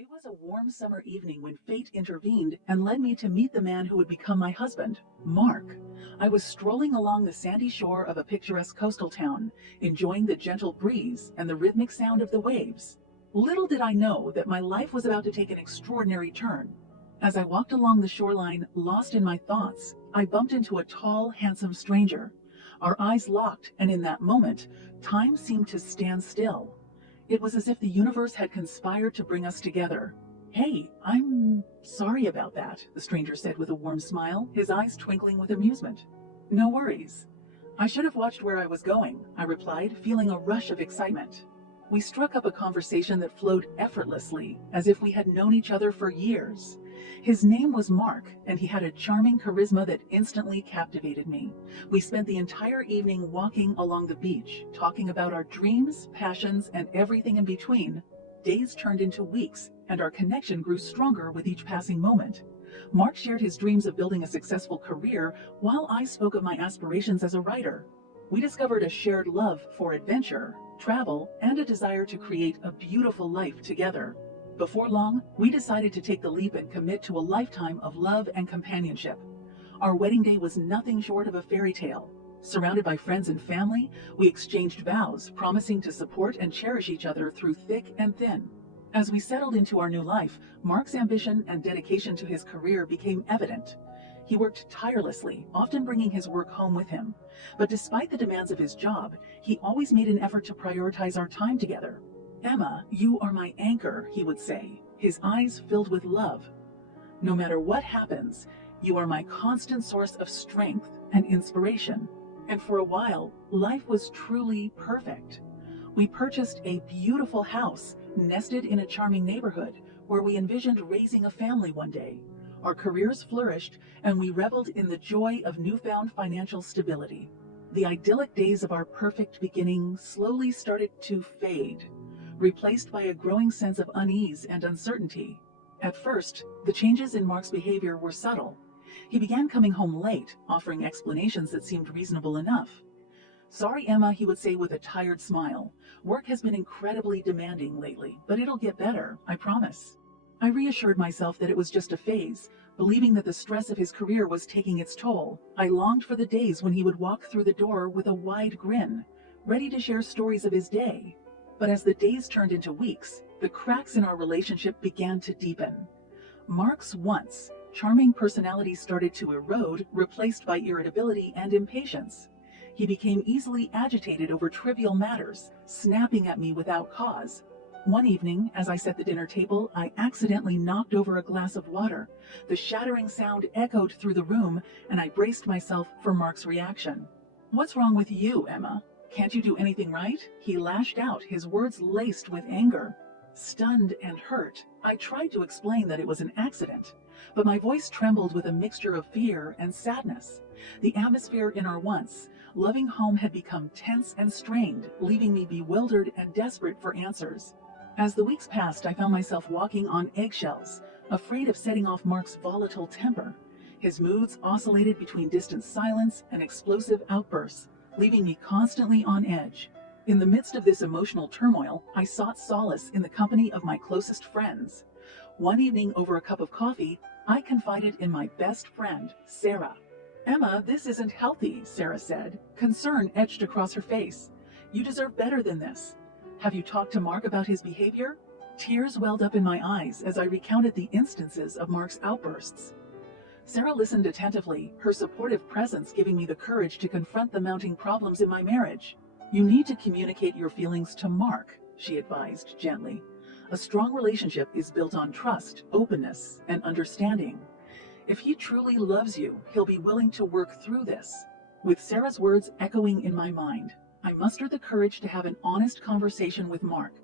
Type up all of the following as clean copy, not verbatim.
It was a warm summer evening when fate intervened and led me to meet the man who would become my husband, Mark. I was strolling along the sandy shore of a picturesque coastal town, enjoying the gentle breeze and the rhythmic sound of the waves. Little did I know that my life was about to take an extraordinary turn. As I walked along the shoreline, lost in my thoughts, I bumped into a tall, handsome stranger. Our eyes locked, and in that moment, time seemed to stand still. It was as if the universe had conspired to bring us together. "Hey, I'm sorry about that," the stranger said with a warm smile, his eyes twinkling with amusement. "No worries. I should have watched where I was going," I replied, feeling a rush of excitement. We struck up a conversation that flowed effortlessly, as if we had known each other for years. His name was Mark, and he had a charming charisma that instantly captivated me. We spent the entire evening walking along the beach, talking about our dreams, passions, and everything in between. Days turned into weeks, and our connection grew stronger with each passing moment. Mark shared his dreams of building a successful career, while I spoke of my aspirations as a writer. We discovered a shared love for adventure, travel, and a desire to create a beautiful life together. Before long, we decided to take the leap and commit to a lifetime of love and companionship. Our wedding day was nothing short of a fairy tale. Surrounded by friends and family, we exchanged vows, promising to support and cherish each other through thick and thin. As we settled into our new life, Mark's ambition and dedication to his career became evident. He worked tirelessly, often bringing his work home with him. But despite the demands of his job, he always made an effort to prioritize our time together. "Emma, you are my anchor," he would say, his eyes filled with love. "No matter what happens, you are my constant source of strength and inspiration." And for a while, life was truly perfect. We purchased a beautiful house, nested in a charming neighborhood, where we envisioned raising a family one day. Our careers flourished, and we reveled in the joy of newfound financial stability. The idyllic days of our perfect beginning slowly started to fade, replaced by a growing sense of unease and uncertainty. At first, the changes in Mark's behavior were subtle. He began coming home late, offering explanations that seemed reasonable enough. "Sorry, Emma," he would say with a tired smile. "Work has been incredibly demanding lately, but it'll get better, I promise." I reassured myself that it was just a phase, believing that the stress of his career was taking its toll. I longed for the days when he would walk through the door with a wide grin, ready to share stories of his day. But as the days turned into weeks, the cracks in our relationship began to deepen. Mark's once charming personality started to erode, replaced by irritability and impatience. He became easily agitated over trivial matters, snapping at me without cause. One evening, as I set the dinner table, I accidentally knocked over a glass of water. The shattering sound echoed through the room, and I braced myself for Mark's reaction. "What's wrong with you, Emma? Can't you do anything right?" He lashed out, his words laced with anger. Stunned and hurt, I tried to explain that it was an accident, but my voice trembled with a mixture of fear and sadness. The atmosphere in our once loving home had become tense and strained, leaving me bewildered and desperate for answers. As the weeks passed, I found myself walking on eggshells, afraid of setting off Mark's volatile temper. His moods oscillated between distant silence and explosive outbursts, leaving me constantly on edge. In the midst of this emotional turmoil, I sought solace in the company of my closest friends. One evening over a cup of coffee, I confided in my best friend, Sarah. "Emma, this isn't healthy," Sarah said, concern etched across her face. "You deserve better than this. Have you talked to Mark about his behavior?" Tears welled up in my eyes as I recounted the instances of Mark's outbursts. Sarah listened attentively, her supportive presence giving me the courage to confront the mounting problems in my marriage. "You need to communicate your feelings to Mark," she advised gently. "A strong relationship is built on trust, openness, and understanding. If he truly loves you, he'll be willing to work through this." With Sarah's words echoing in my mind, I mustered the courage to have an honest conversation with Mark.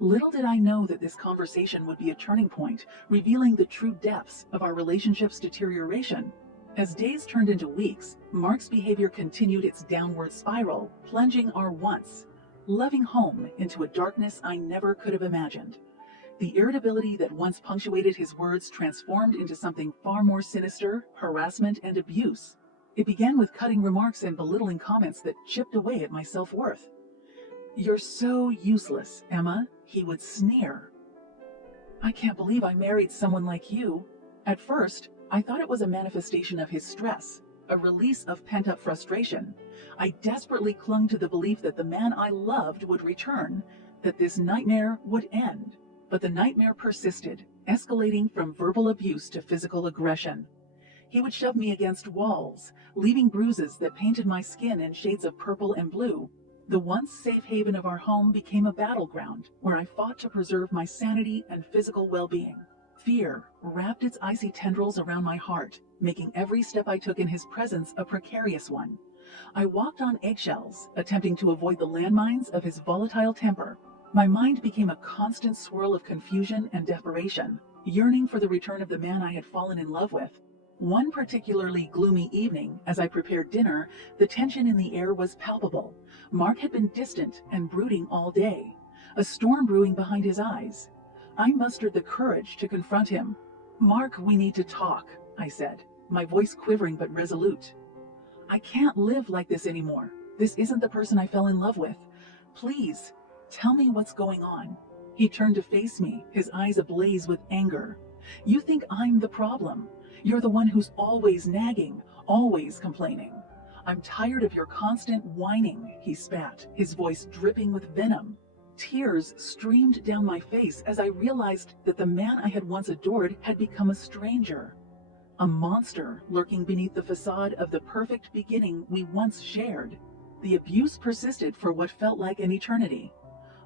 Little did I know that this conversation would be a turning point, revealing the true depths of our relationship's deterioration. As days turned into weeks, Mark's behavior continued its downward spiral, plunging our once loving home into a darkness I never could have imagined. The irritability that once punctuated his words transformed into something far more sinister: harassment and abuse. It began with cutting remarks and belittling comments that chipped away at my self-worth. "You're so useless, Emma," he would sneer. I can't believe I married someone like you. At first, I thought it was a manifestation of his stress, a release of pent-up frustration. I desperately clung to the belief that the man I loved would return, that this nightmare would end. But the nightmare persisted, escalating from verbal abuse to physical aggression. He would shove me against walls, leaving bruises that painted my skin in shades of purple and blue. The once safe haven of our home became a battleground where I fought to preserve my sanity and physical well-being. Fear wrapped its icy tendrils around my heart, making every step I took in his presence a precarious one. I walked on eggshells, attempting to avoid the landmines of his volatile temper. My mind became a constant swirl of confusion and desperation, yearning for the return of the man I had fallen in love with. One particularly gloomy evening, as I prepared dinner, the tension in the air was palpable. Mark had been distant and brooding all day, a storm brewing behind his eyes. I mustered the courage to confront him. "Mark, we need to talk," I said, my voice quivering but resolute. "I can't live like this anymore. This isn't the person I fell in love with. Please, tell me what's going on." He turned to face me, his eyes ablaze with anger. "You think I'm the problem. You're the one who's always nagging, always complaining. I'm tired of your constant whining," he spat, his voice dripping with venom. Tears streamed down my face as I realized that the man I had once adored had become a stranger. A monster lurking beneath the facade of the perfect beginning we once shared. The abuse persisted for what felt like an eternity.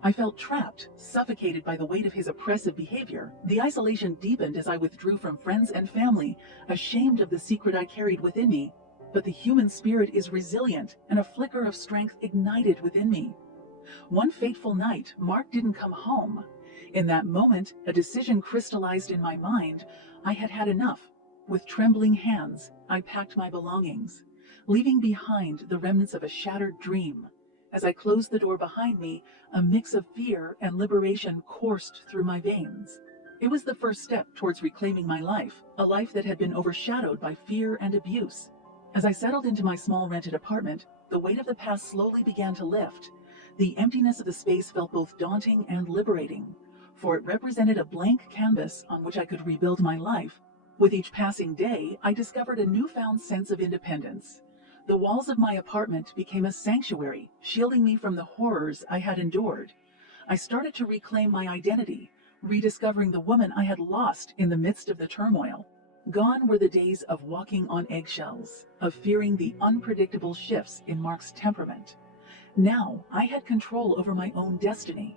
I felt trapped, suffocated by the weight of his oppressive behavior. The isolation deepened as I withdrew from friends and family, ashamed of the secret I carried within me. But the human spirit is resilient, and a flicker of strength ignited within me. One fateful night, Mark didn't come home. In that moment, a decision crystallized in my mind. I had had enough. With trembling hands, I packed my belongings, leaving behind the remnants of a shattered dream. As I closed the door behind me, a mix of fear and liberation coursed through my veins. It was the first step towards reclaiming my life, a life that had been overshadowed by fear and abuse. As I settled into my small rented apartment, the weight of the past slowly began to lift. The emptiness of the space felt both daunting and liberating, for it represented a blank canvas on which I could rebuild my life. With each passing day, I discovered a newfound sense of independence. The walls of my apartment became a sanctuary, shielding me from the horrors I had endured. I started to reclaim my identity, rediscovering the woman I had lost in the midst of the turmoil. Gone were the days of walking on eggshells, of fearing the unpredictable shifts in Mark's temperament. Now I had control over my own destiny.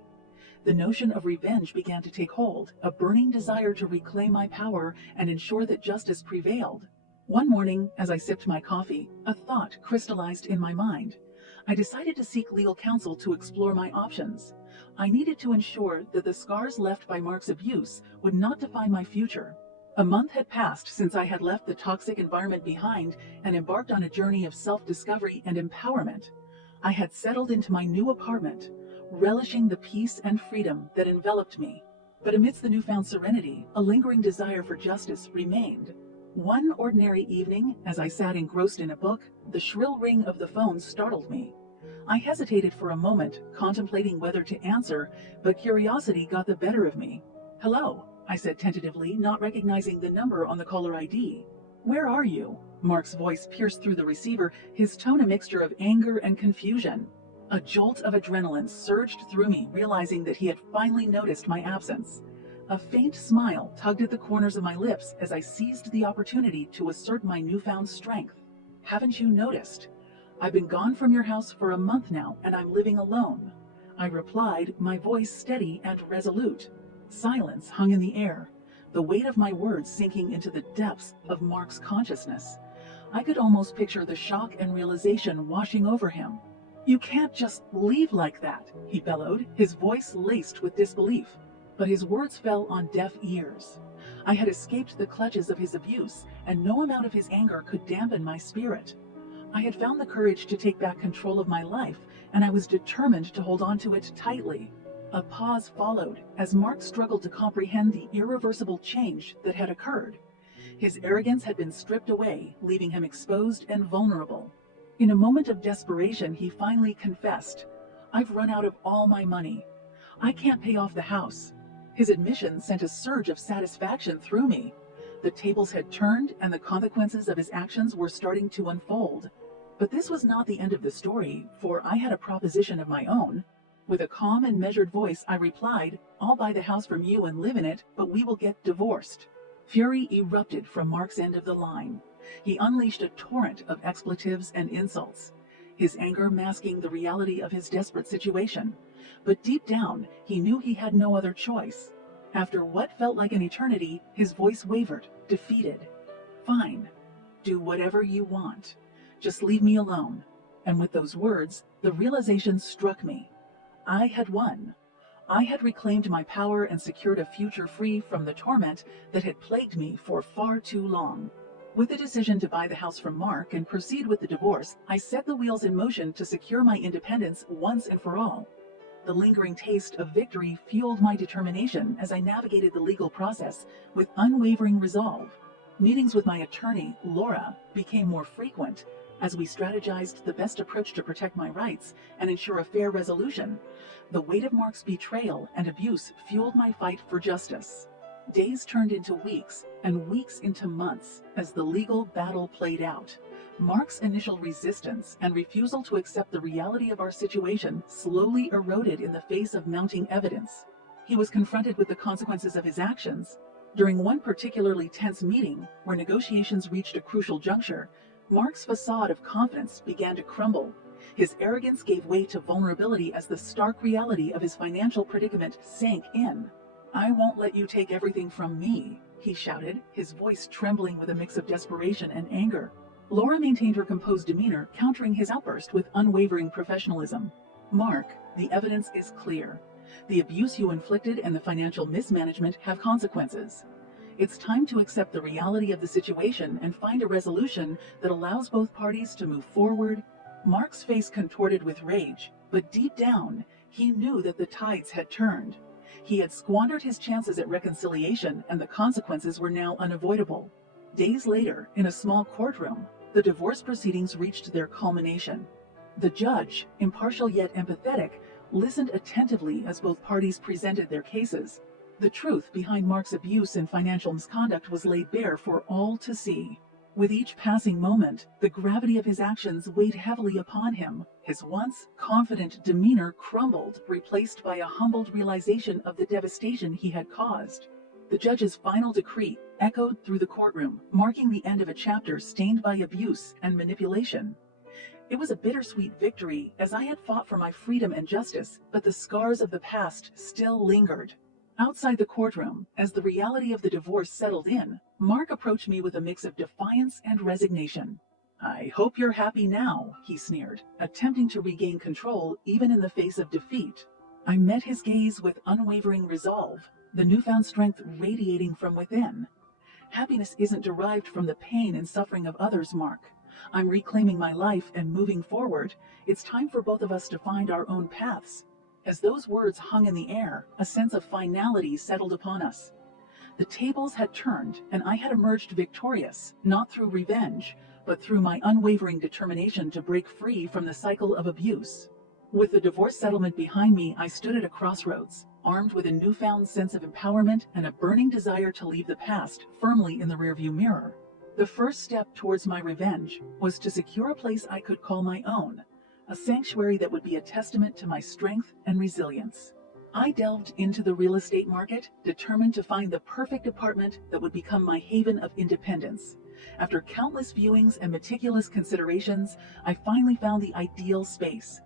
The notion of revenge began to take hold, a burning desire to reclaim my power and ensure that justice prevailed. One morning, as I sipped my coffee, a thought crystallized in my mind. I decided to seek legal counsel to explore my options. I needed to ensure that the scars left by Mark's abuse would not define my future. A month had passed since I had left the toxic environment behind and embarked on a journey of self-discovery and empowerment. I had settled into my new apartment, relishing the peace and freedom that enveloped me. But amidst the newfound serenity, a lingering desire for justice remained. One ordinary evening, as I sat engrossed in a book, the shrill ring of the phone startled me. I hesitated for a moment, contemplating whether to answer, but curiosity got the better of me. "Hello," I said tentatively, not recognizing the number on the caller ID. "Where are you?" Mark's voice pierced through the receiver, his tone a mixture of anger and confusion. A jolt of adrenaline surged through me, realizing that he had finally noticed my absence. A faint smile tugged at the corners of my lips as I seized the opportunity to assert my newfound strength. "Haven't you noticed? I've been gone from your house for a month now, and I'm living alone," I replied, my voice steady and resolute. Silence hung in the air, the weight of my words sinking into the depths of Mark's consciousness. I could almost picture the shock and realization washing over him. "You can't just leave like that," he bellowed, his voice laced with disbelief. But his words fell on deaf ears. I had escaped the clutches of his abuse, and no amount of his anger could dampen my spirit. I had found the courage to take back control of my life, and I was determined to hold on to it tightly. A pause followed, as Mark struggled to comprehend the irreversible change that had occurred. His arrogance had been stripped away, leaving him exposed and vulnerable. In a moment of desperation, he finally confessed, "I've run out of all my money. I can't pay off the house." His admission sent a surge of satisfaction through me. The tables had turned, and the consequences of his actions were starting to unfold. But this was not the end of the story, for I had a proposition of my own. With a calm and measured voice, I replied, "I'll buy the house from you and live in it, but we will get divorced." Fury erupted from Mark's end of the line. He unleashed a torrent of expletives and insults, his anger masking the reality of his desperate situation. But deep down, he knew he had no other choice. After what felt like an eternity, his voice wavered, defeated. "Fine. Do whatever you want. Just leave me alone." And with those words, the realization struck me. I had won. I had reclaimed my power and secured a future free from the torment that had plagued me for far too long. With the decision to buy the house from Mark and proceed with the divorce, I set the wheels in motion to secure my independence once and for all. The lingering taste of victory fueled my determination as I navigated the legal process with unwavering resolve. Meetings with my attorney, Laura, became more frequent as we strategized the best approach to protect my rights and ensure a fair resolution. The weight of Mark's betrayal and abuse fueled my fight for justice. Days turned into weeks, and weeks into months, as the legal battle played out. Mark's initial resistance and refusal to accept the reality of our situation slowly eroded in the face of mounting evidence. He was confronted with the consequences of his actions. During one particularly tense meeting, where negotiations reached a crucial juncture, Mark's facade of confidence began to crumble. His arrogance gave way to vulnerability as the stark reality of his financial predicament sank in. "I won't let you take everything from me," he shouted, his voice trembling with a mix of desperation and anger. Laura maintained her composed demeanor, countering his outburst with unwavering professionalism. "Mark, the evidence is clear. The abuse you inflicted and the financial mismanagement have consequences. It's time to accept the reality of the situation and find a resolution that allows both parties to move forward." Mark's face contorted with rage, but deep down, he knew that the tides had turned. He had squandered his chances at reconciliation, and the consequences were now unavoidable. Days later, in a small courtroom, the divorce proceedings reached their culmination. The judge, impartial yet empathetic, listened attentively as both parties presented their cases. The truth behind Mark's abuse and financial misconduct was laid bare for all to see. With each passing moment, the gravity of his actions weighed heavily upon him. His once confident demeanor crumbled, replaced by a humbled realization of the devastation he had caused. The judge's final decree echoed through the courtroom, marking the end of a chapter stained by abuse and manipulation. It was a bittersweet victory, as I had fought for my freedom and justice, but the scars of the past still lingered. Outside the courtroom, as the reality of the divorce settled in, Mark approached me with a mix of defiance and resignation. "I hope you're happy now," he sneered, attempting to regain control even in the face of defeat. I met his gaze with unwavering resolve, the newfound strength radiating from within. "Happiness isn't derived from the pain and suffering of others, Mark. I'm reclaiming my life and moving forward. It's time for both of us to find our own paths." As those words hung in the air, a sense of finality settled upon us. The tables had turned, and I had emerged victorious, not through revenge, but through my unwavering determination to break free from the cycle of abuse. With the divorce settlement behind me, I stood at a crossroads, armed with a newfound sense of empowerment and a burning desire to leave the past firmly in the rearview mirror. The first step towards my revenge was to secure a place I could call my own, a sanctuary that would be a testament to my strength and resilience. I delved into the real estate market, determined to find the perfect apartment that would become my haven of independence. After countless viewings and meticulous considerations, I finally found the ideal space.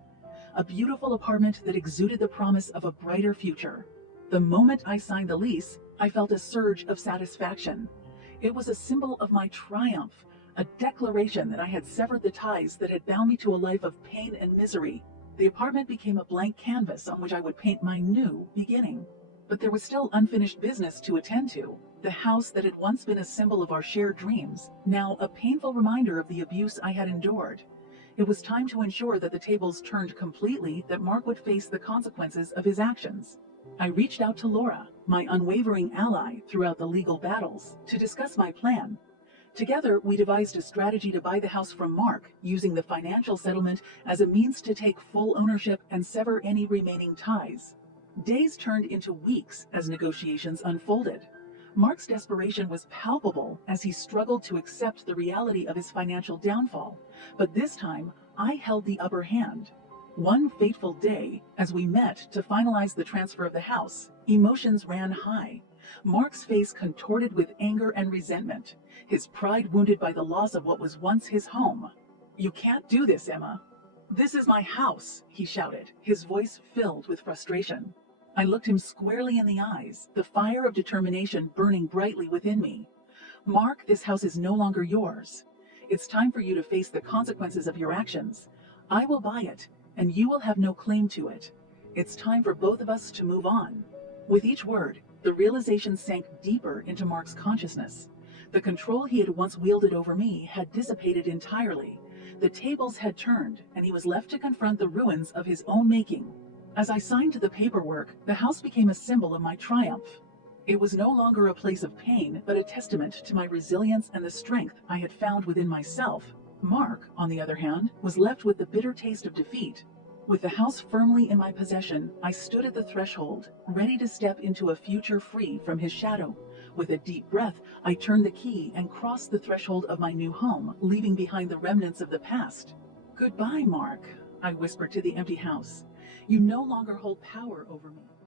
A beautiful apartment that exuded the promise of a brighter future. The moment I signed the lease, I felt a surge of satisfaction. It was a symbol of my triumph, a declaration that I had severed the ties that had bound me to a life of pain and misery. The apartment became a blank canvas on which I would paint my new beginning. But there was still unfinished business to attend to. The house that had once been a symbol of our shared dreams, now a painful reminder of the abuse I had endured. It was time to ensure that the tables turned completely, that Mark would face the consequences of his actions. I reached out to Laura, my unwavering ally throughout the legal battles, to discuss my plan. Together, we devised a strategy to buy the house from Mark, using the financial settlement as a means to take full ownership and sever any remaining ties. Days turned into weeks as negotiations unfolded. Mark's desperation was palpable as he struggled to accept the reality of his financial downfall, but this time I held the upper hand. One fateful day, as we met to finalize the transfer of the house, emotions ran high. Mark's face contorted with anger and resentment, his pride wounded by the loss of what was once his home. "You can't do this, Emma. This is my house," he shouted, his voice filled with frustration. I looked him squarely in the eyes, the fire of determination burning brightly within me. "Mark, this house is no longer yours. It's time for you to face the consequences of your actions. I will buy it, and you will have no claim to it. It's time for both of us to move on." With each word, the realization sank deeper into Mark's consciousness. The control he had once wielded over me had dissipated entirely. The tables had turned, and he was left to confront the ruins of his own making. As I signed the paperwork, the house became a symbol of my triumph. It was no longer a place of pain, but a testament to my resilience and the strength I had found within myself. Mark, on the other hand, was left with the bitter taste of defeat. With the house firmly in my possession, I stood at the threshold, ready to step into a future free from his shadow. With a deep breath, I turned the key and crossed the threshold of my new home, leaving behind the remnants of the past. "Goodbye, Mark," I whispered to the empty house. "You no longer hold power over me."